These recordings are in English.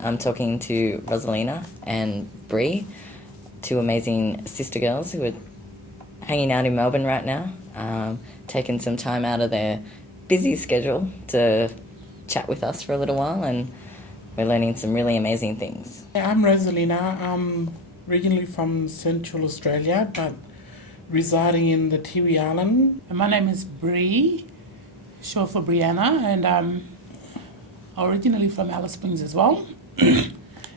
I'm talking to Rosalina and Bree, two amazing sister girls who are hanging out in Melbourne right now, taking some time out of their busy schedule to chat with us for a little while, and we're learning some really amazing things. I'm Rosalina. I'm originally from Central Australia, but residing in the Tiwi Islands. And my name is Bree, short for Brianna, and I'm originally from Alice Springs as well. And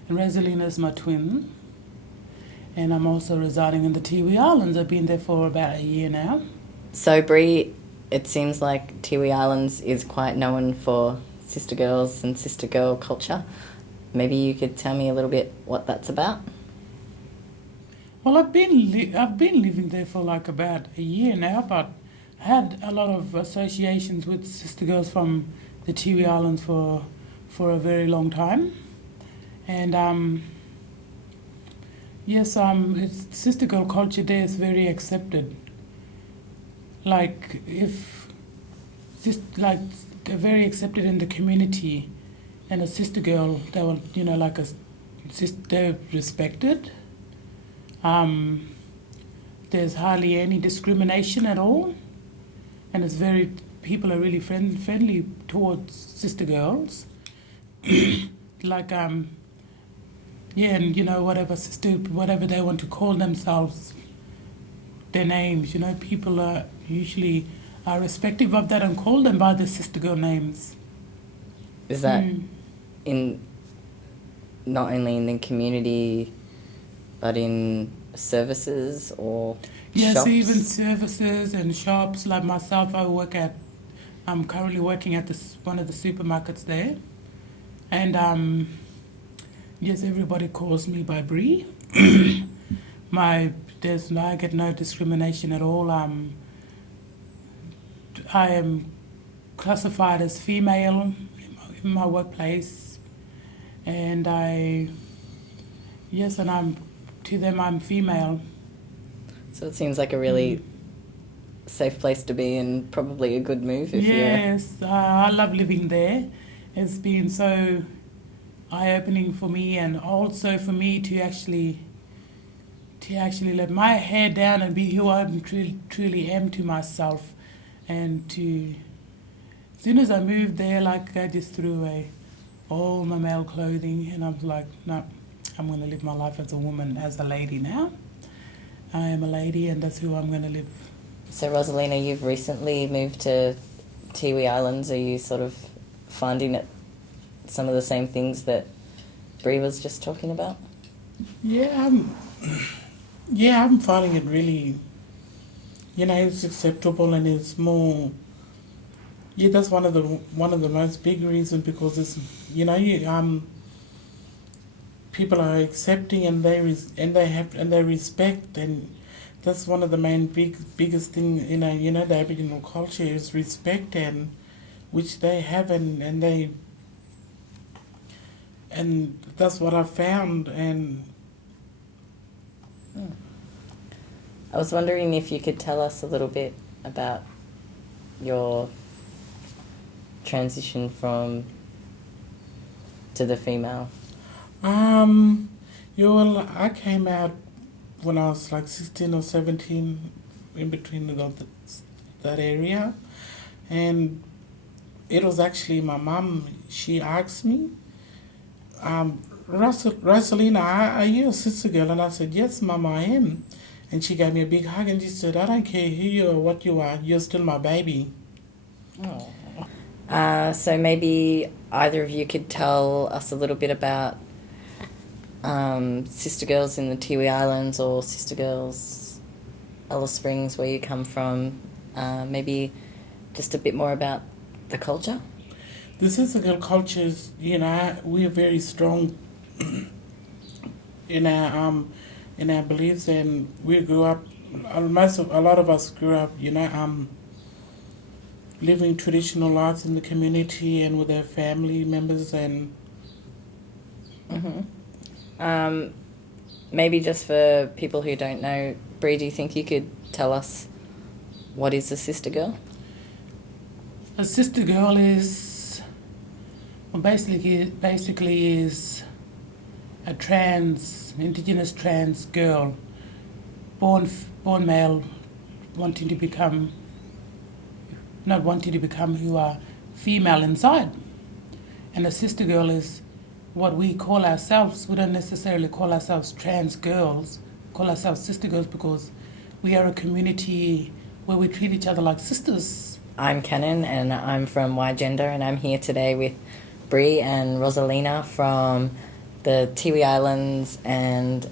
Rosalina is my twin. And I'm also residing in the Tiwi Islands. I've been there for about a year now. So, Bree, it seems like Tiwi Islands is quite known for sister girls and sister girl culture. Maybe you could tell me a little bit what that's about? Well, I've been living there for like about a year now, but had a lot of associations with sister girls from the Tiwi Islands for a very long time. And yes, it's sister girl culture there is very accepted. Like they're very accepted in the community, and a sister girl, they will, like a sister, they're respected. There's hardly any discrimination at all, and people are really friendly towards sister girls. Like and whatever they want to call themselves, their names, people are usually respective of that and call them by their sister girl names. Is that in not only in the community but in services or yes, shops? Even services and shops. Like myself, I'm currently working at one of the supermarkets there, and yes, everybody calls me by Bree. I get no discrimination at all. I am classified as female in my workplace, and to them I'm female. So it seems like a really safe place to be, and probably a good move if yes, I love living there. It's been so eye-opening for me, and also for me to actually let my hair down and be who I truly am to myself. And as soon as I moved there, I just threw away all my male clothing, and I was like, no, I'm going to live my life as a woman, as a lady now. I am a lady, and that's who I'm going to live. So, Rosalina, you've recently moved to Tiwi Islands. Are you sort of finding it some of the same things that Bree was just talking about? Yeah, I'm finding it really, it's acceptable, and it's more. Yeah, that's one of the most big reasons, because it's people are accepting, and they respect, and that's one of the main biggest thing the Aboriginal culture is respect, and which they have, and that's what I found. And I was wondering if you could tell us a little bit about your transition to the female. I came out when I was like 16 or 17, in between that area, and it was actually my mum. She asked me, Rosalina, are you a sister girl? And I said, yes, Mum, I am. And she gave me a big hug, and she said, I don't care who you are or what you are, you're still my baby. Oh. So maybe either of you could tell us a little bit about Sister Girls in the Tiwi Islands, or Sister Girls Alice Springs, where you come from. Maybe just a bit more about the culture. The Sister Girl culture is, we're very strong in our beliefs, and we grew up. A lot of us grew up, living traditional lives in the community and with our family members, and. Maybe just for people who don't know, Bree, do you think you could tell us what is a sister girl? A sister girl is, well, basically is a Indigenous trans girl, born male, not wanting to become who are female inside. And a sister girl is what we call ourselves. We don't necessarily call ourselves trans girls, call ourselves sister girls because we are a community where we treat each other like sisters. I'm Canon and I'm from YGender, and I'm here today with Bree and Rosalina from the Tiwi Islands and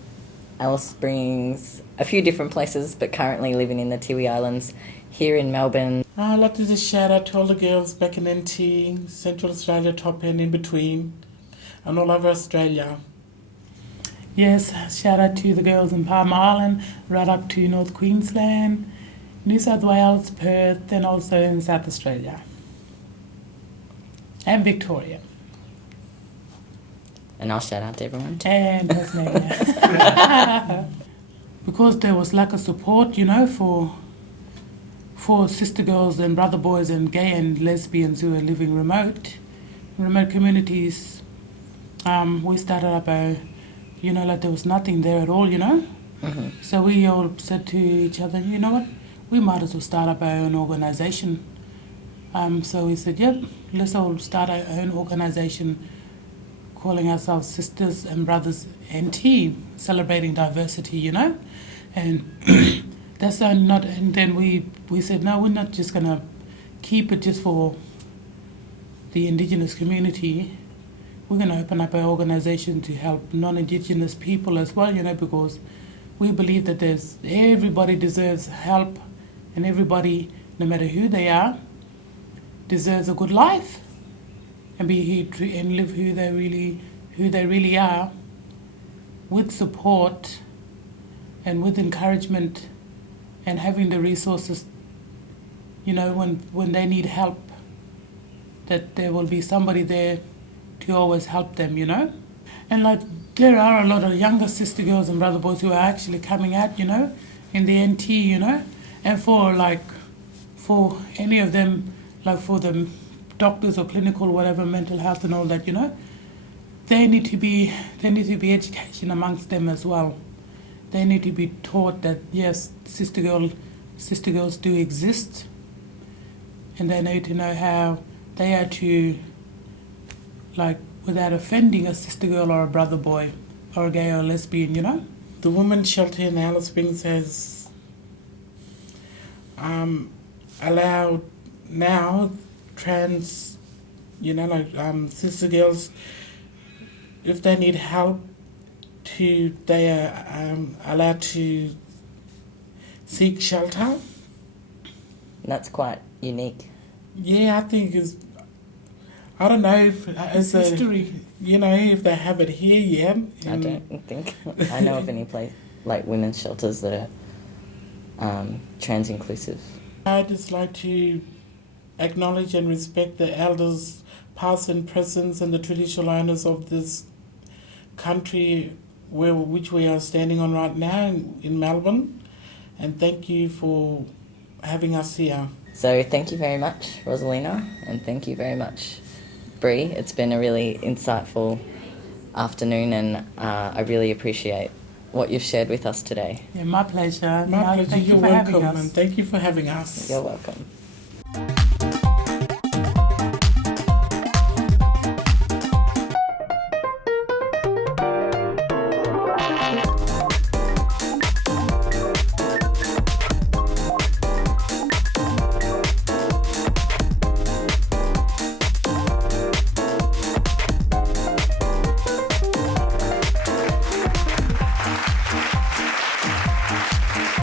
Alice Springs, a few different places, but currently living in the Tiwi Islands here in Melbourne. I'd like to just shout out to all the girls back in NT, Central Australia, top end, in between, and all over Australia. Yes, shout out to the girls in Palm Island, right up to North Queensland, New South Wales, Perth, and also in South Australia. And Victoria. And I'll shout out to everyone too. And Tasmania. Because there was lack of support, for sister girls and brother boys and gay and lesbians who are living remote communities, we started up like there was nothing there at all, Mm-hmm. So we all said to each other, you know what, we might as well start up our own organisation. So we said, yep, let's all start our own organisation calling ourselves Sisters and Brothers NT, celebrating diversity, and that's not. And then we said, no, we're not just gonna keep it just for the Indigenous community. We're gonna open up our organisation to help non-Indigenous people as well, because we believe that everybody deserves help, and everybody, no matter who they are, deserves a good life and and live who they really are, with support and with encouragement, and having the resources, when they need help, that there will be somebody there to always help them, And there are a lot of younger sister girls and brother boys who are actually coming out, in the NT, and for any of them, like for the doctors or clinical, whatever, mental health and all that, they need to be education amongst them as well. They need to be taught that yes, sister girls do exist, and they need to know how they are to, without offending a sister girl or a brother boy or a gay or a lesbian, The women's shelter in Alice Springs has allowed now trans, sister girls, if they need help, they are allowed to seek shelter. That's quite unique. Yeah, I think I don't know if it's history. If they have it here, yeah. I don't think I know of any place like women's shelters that are trans inclusive. I'd just like to acknowledge and respect the elders, past and present, and the traditional owners of this country which we are standing on right now in Melbourne, and thank you for having us here. So thank you very much, Rosalina, and thank you very much, Bree. It's been a really insightful afternoon, and I really appreciate what you've shared with us today. Yeah, my pleasure. My pleasure. Thank You're you for welcome, having us. and thank you for having us. You're welcome.